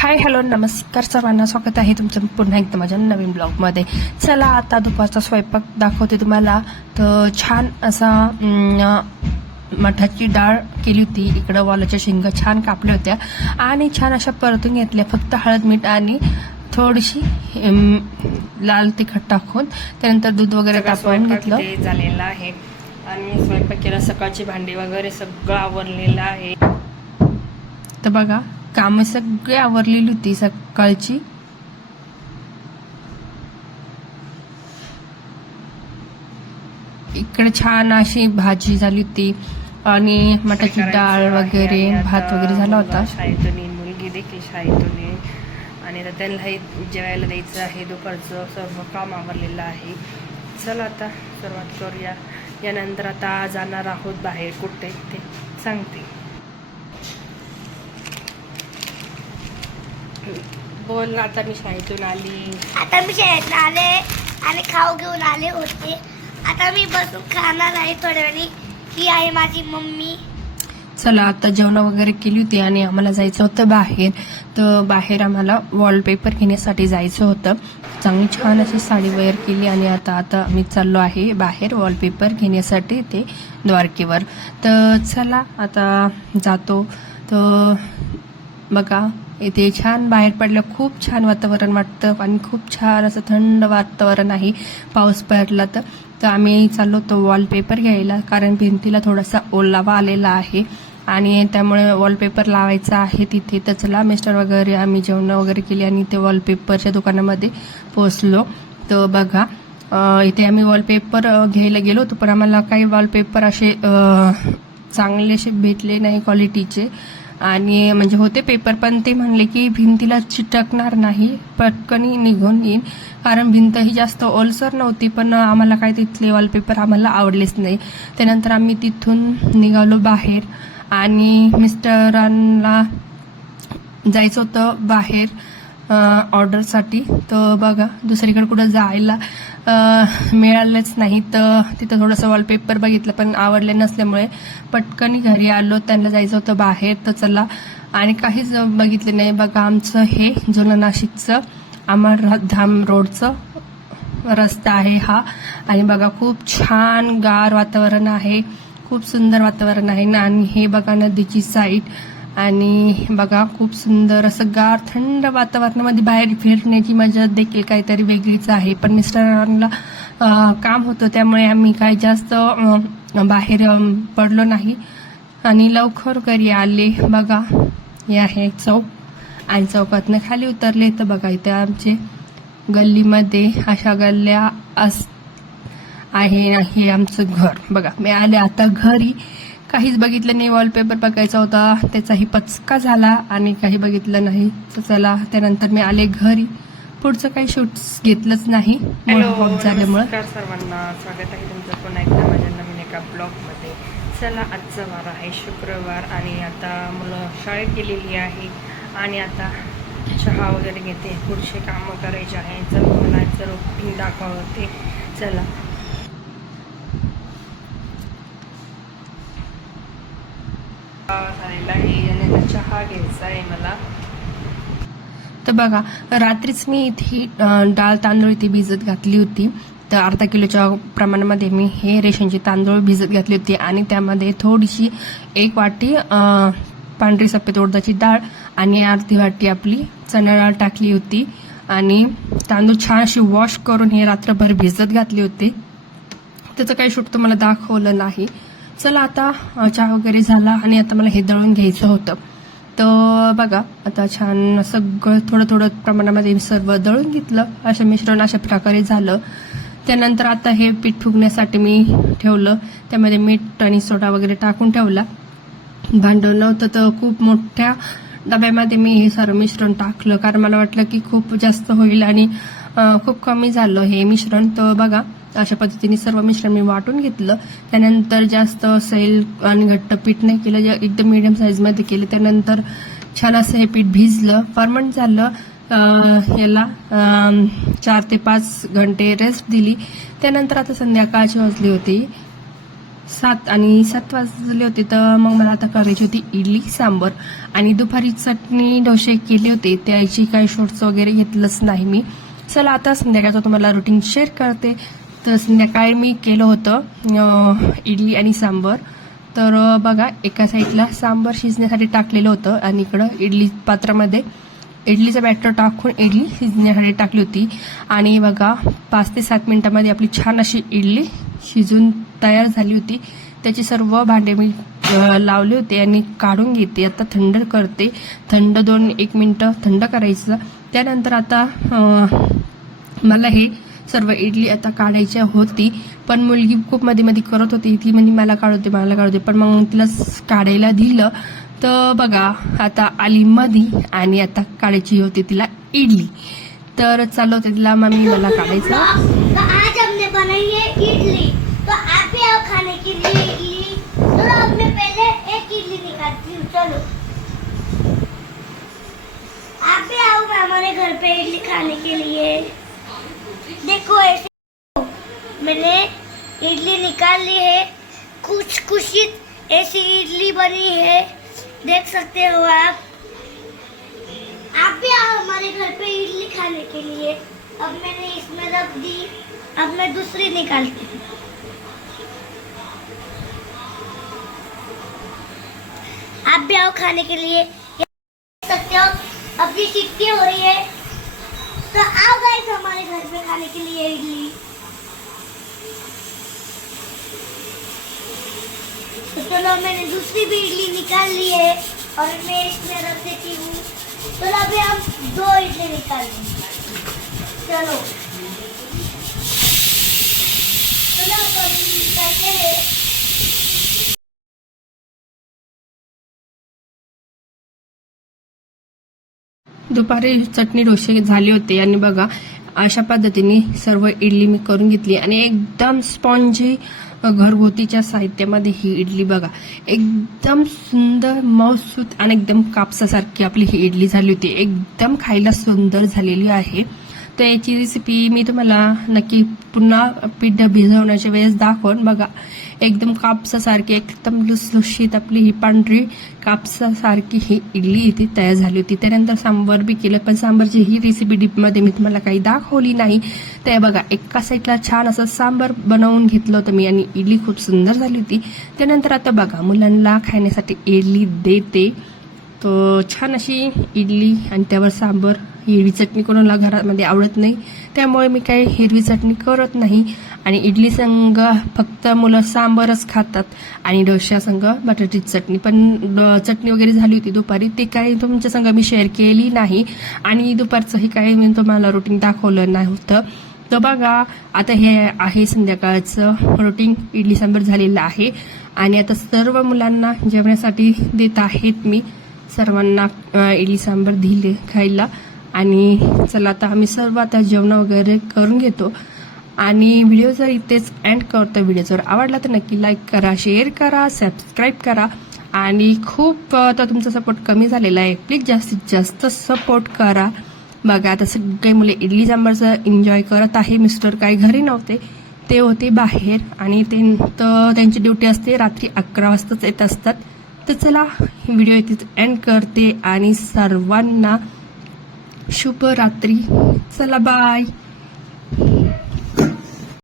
Hi hello नमस्कार सर्वांना, स्वागत आहे तुमचं पुन्हा एकदा माझ्या नवीन ब्लॉगमध्ये. चला आता दुपारचा स्वयंपाक दाखवते तुम्हाला. तर छान असा मठाची डाळ केली होती. इकडं वालाच्या शेंगा छान कापल्या होत्या आणि छान अशा परतून घेतल्या, फक्त हळद मीठ आणि थोडीशी लाल तिखट टाकून. त्यानंतर दूध वगैरे तापवून घेतलं झालेलं आहे आणि स्वयंपाक केला. सकाळची भांडी वगैरे सगळं आवरलेलं आहे. तर बघा कामं सगळी आवरलेली होती सकाळची. इकडे छान अशी भाजी झाली होती आणि मटाची डाळ वगैरे भात वगैरे झाला होता. शाळेतून मुलगी देखील शाळेतून आणि आता त्यांना जेवायला द्यायचं आहे. दुपारचं सर्व काम आवरलेलं आहे. चला आता सुरुवात करूया. यानंतर आता जाणार आहोत बाहेर, कुठे ते सांगते. बोल ना. आता मी शाळेतून आली. आता मी शाळेतून आले आणि खाऊ घेऊन आले होते. आता मी बसून खाणार आहे थोड्या वेळी. ही आहे माझी मम्मी. चला आता जेवण वगैरे केली होती आणि आम्हाला जायचं होतं बाहेर. तर बाहेर आम्हाला वॉलपेपर घेण्यासाठी जायचं होतं. चांगली छान अशी साडी वेअर केली आणि आता आम्ही चाललो आहे बाहेर वॉलपेपर घेण्यासाठी ते द्वारकेवर. तर चला आता जातो. तर बघा इथे छान बाहेर पडलं, खूप छान वातावरण वाटतं आणि खूप छान असं थंड वातावरण आहे. पाऊस पडला तर आम्ही चाललो होतो वॉलपेपर घ्यायला, कारण भिंतीला थोडासा ओलावा आलेला आहे आणि त्यामुळे वॉलपेपर लावायचा आहे तिथे. तर चला मिस्टर वगैरे आम्ही जेवण वगैरे केली आणि ते वॉलपेपरच्या दुकानामध्ये पोहोचलो. तर बघा इथे आम्ही वॉलपेपर घ्यायला गेलो होतो, पण आम्हाला काही वॉलपेपर असे चांगले असे भेटले नाही क्वालिटीचे. आणि म्हणजे होते पेपर, पण ते म्हणले की भिंतीला चिटकणार नाही, पटकनी निघून येईल, कारण भिंत ही जास्त ओलसर नव्हती. पण आम्हाला काय तिथले वॉलपेपर आम्हाला आवडलेच नाही. त्यानंतर आम्ही तिथून निघालो बाहेर आणि मिस्टरांना जायचं होतं बाहेर ऑर्डरसाठी. तर बघा दुसरीकडे कुठं जायला मिळालंच नाही. तर तिथं थोडंसं वॉलपेपर बघितलं, पण आवडले नसल्यामुळे पटकन घरी आलो. त्यांना जायचं होतं बाहेर. तर चला आणि काहीच बघितले नाही. बघा आमचं हे जुनं नाशिकचं अमरधाम रोडचं रस्ता आहे हा. आणि बघा खूप छान गार वातावरण आहे, खूप सुंदर वातावरण आहे ना. आणि हे बघा नदीची साईड आणि बघा खूप सुंदर असं गार थंड वातावरणामध्ये बाहेर फिरण्याची मजा देखील काहीतरी वेगळीच आहे. पण मिस्टरांना काम होतं त्यामुळे आम्ही काही जास्त बाहेर पडलो नाही आणि लवकर घरी आले. बघा हे आहे चौक आणि चौकातनं खाली उतरले. तर बघा इथे आमचे गल्लीमध्ये अशा गल्ल्या आहे. हे आमचं घर. बघा मी आले आता घरी. काहीच बघितलं नाही. वॉलपेपर बघायचा होता, त्याचाही पचका झाला आणि काही बघितलं नाही. तर चला त्यानंतर मी आले घरी. पुढचं काही शूट्स घेतलंच नाही झाल्यामुळं. सर्वांना स्वागत आहे तुमचं पुन्हा एकदा माझ्या नवीन एका ब्लॉगमध्ये. चला आजचा वार आहे शुक्रवार आणि आता मुलं शाळेत गेलेली आहे आणि आता चहा वगैरे घेते. पुढचे कामं करायचे आहे. चला मुलांचं रुटीन दाखवते. चला झालेला आहे आणि चहा घ्यायचा आहे मला. तर बघा रात्रीच मी इथे डाळ तांदूळ इथे भिजत घातली होती. तर अर्धा किलोच्या प्रमाणामध्ये मी हे रेशनचे तांदूळ भिजत घातले होते आणि त्यामध्ये थोडीशी 1 वाटी पांढरी सफेद उडदाची डाळ आणि अर्धी वाटी आपली चणा डाळ टाकली होती आणि तांदूळ छान अशी वॉश करून हे रात्रभर भिजत घातले होते. त्याचं काही शूट तुम्हाला दाखवलं नाही. चला आता चहा वगैरे झाला आणि आता मला हे दळून घ्यायचं होतं. तर बघा आता छान सगळं थोडं प्रमाणामध्ये सर्व दळून घेतलं. असं मिश्रण अशा प्रकारे झालं. त्यानंतर आता हे पीठ फुगण्यासाठी मी ठेवलं. त्यामध्ये मीठ आणि सोडा वगैरे टाकून ठेवला. भांडं नव्हतं तर खूप मोठ्या डब्यामध्ये मी हे सर्व मिश्रण टाकलं, कारण मला वाटलं की खूप जास्त होईल आणि खूप कमी झालं हे मिश्रण. तर बघा अशा पद्धतीने सर्व मिश्रण मी वाटून घेतलं. त्यानंतर जास्त सैल आणि घट्ट पीठ नाही केलं, एकदम मीडियम साईजमध्ये केलं. त्यानंतर छान असं हे पीठ भिजलं, फर्मंट झालं. याला 4 ते 5 घंटे रेस्ट दिली. त्यानंतर आता संध्याकाळची वाजली होती 7 आणि 7 वाजले होते. तर मग मला आता करायची होती इडली सांबर. आणि दुपारी चटणी डोसे केले होते, त्याची काही शॉर्ट्स वगैरे घेतलंच नाही मी. चला आता संध्याकाळचं तुम्हाला रुटीन शेअर करते. तर संध्याकाळी मी केलं होतं इडली आणि सांबर. तर बघा, एका साईडला सांबर शिजण्यासाठी टाकलेलं होतं आणि इकडं इडली पात्रामध्ये इडलीचं बॅटर टाकून इडली शिजण्यासाठी टाकली होती. आणि बघा 5 ते 7 मिनिटांमध्ये आपली छान अशी इडली शिजून तयार झाली होती. त्याचे सर्व भांडे मी लावले होते आणि काढून घेते. आता थंड करते. थंड 2-1 मिनिटं थंड करायचं. त्यानंतर आता मला हे सर्व इडली आता काढायची होती, पण मुलगी खूप मध्ये मध्ये करत होती. ती म्हणजे मला काढवते, पण मग तिला काढायला दिलं. तर बघा आता आली मध्ये आणि आता काढायची होती तिला इडली. तर चालू होते तिला मम्मी मला काढायचं. तो आज हमने बनाई है इडली, तो आप भी आओ खाने के लिए इडली. चलो अब मैं पहले एक इडली निकालती हूँ. चलो आप भी आओ हमारे घर पे इडली खाने के लिए. देखो ऐसे मैंने इडली निकाल ली है. कुछ ऐसी इडली बनी है, देख सकते हो आप. आप भी आओ हमारे घर पे इडली खाने के लिए. अब मैंने इसमें रख दी. अब मैं दूसरी निकालती हूँ. आप भी आओ खाने के लिए. देख सकते हो अपनी चिट्ठी हो रही है. तो आओ गाइस हमारे घर पे खाने के लिए इडली. तो चलो मैंने दूसरी भी इडली निकाल ली है और मैं इसमें रख देती हूँ. चलो अभी हम 2 इडली निकाल लेंगे. चलो अभी निकालते हैं. दुपारी चटणी डोसे झाले होते आणि बघा अशा पद्धतीने सर्व इडली मी करून घेतली. आणि एकदम स्पॉन्जी घरगुतीच्या साहित्यामध्ये ही इडली बघा एकदम सुंदर मऊसूत आणि एकदम कापसासारखी आपली ही इडली झाली होती. एकदम खायला सुंदर झालेली आहे. तर याची रेसिपी मी तुम्हाला नक्की पुन्हा पीठ भिजवण्याच्या वेळेस दाखवून. बघा एकदम कापसासारखी एकदम लुसलुशीत आपली ही पांढरी कापसासारखी ही इडली इथे तयार झाली होती. त्यानंतर सांबर बी केलं, पण सांबरची ही रेसिपी डीपमध्ये मी तुम्हाला काही दाखवली नाही. ते बघा एका साईडला छान असं सांबर बनवून घेतलं होतं मी आणि इडली खूप सुंदर झाली होती. त्यानंतर आता बघा मुलांना खाण्यासाठी इडली देते. तो छान अशी इडली आणि त्यावर सांबर. हिरवी चटणी कोणाला घरामध्ये आवडत नाही, त्यामुळे मी काही हिरवी चटणी करत नाही. आणि इडली संग फक्त मुलं सांबरच खातात आणि डोश्या संग बटाट्याची चटणी. पण चटणी वगैरे झाली होती दुपारी, ते काही तुमच्या संग मी शेअर केली नाही. आणि दुपारचंही काही मी तुम्हाला रुटीन दाखवलं नव्हतं. तर बघा आता हे आहे संध्याकाळचं रुटीन. इडली सांबर झालेलं आहे आणि आता सर्व मुलांना जेवणासाठी देत आहेत मी. सर्वांना इडली सांबर दिले खायला. आणि चला आता आम्ही सर्व आता जेवण वगैरे करून घेतो. आणि व्हिडिओ जर इथेच एंड करतो. व्हिडिओ जर आवडला तर नक्की लाईक करा, शेअर करा, सबस्क्राईब करा. आणि खूप आता तुमचा सपोर्ट कमी झालेला आहे, प्लीज जास्तीत जास्त सपोर्ट करा. बघा आता सगळे मुले इडली सांबारचं एन्जॉय करत आहे. मिस्टर काही घरी नव्हते, ते होते बाहेर आणि त्यांची ड्युटी असते रात्री 11 वाजताच येत असतात. तर चला व्हिडिओ इथेच एंड करते आणि सर्वांना शुभ रात्री. चला बाय.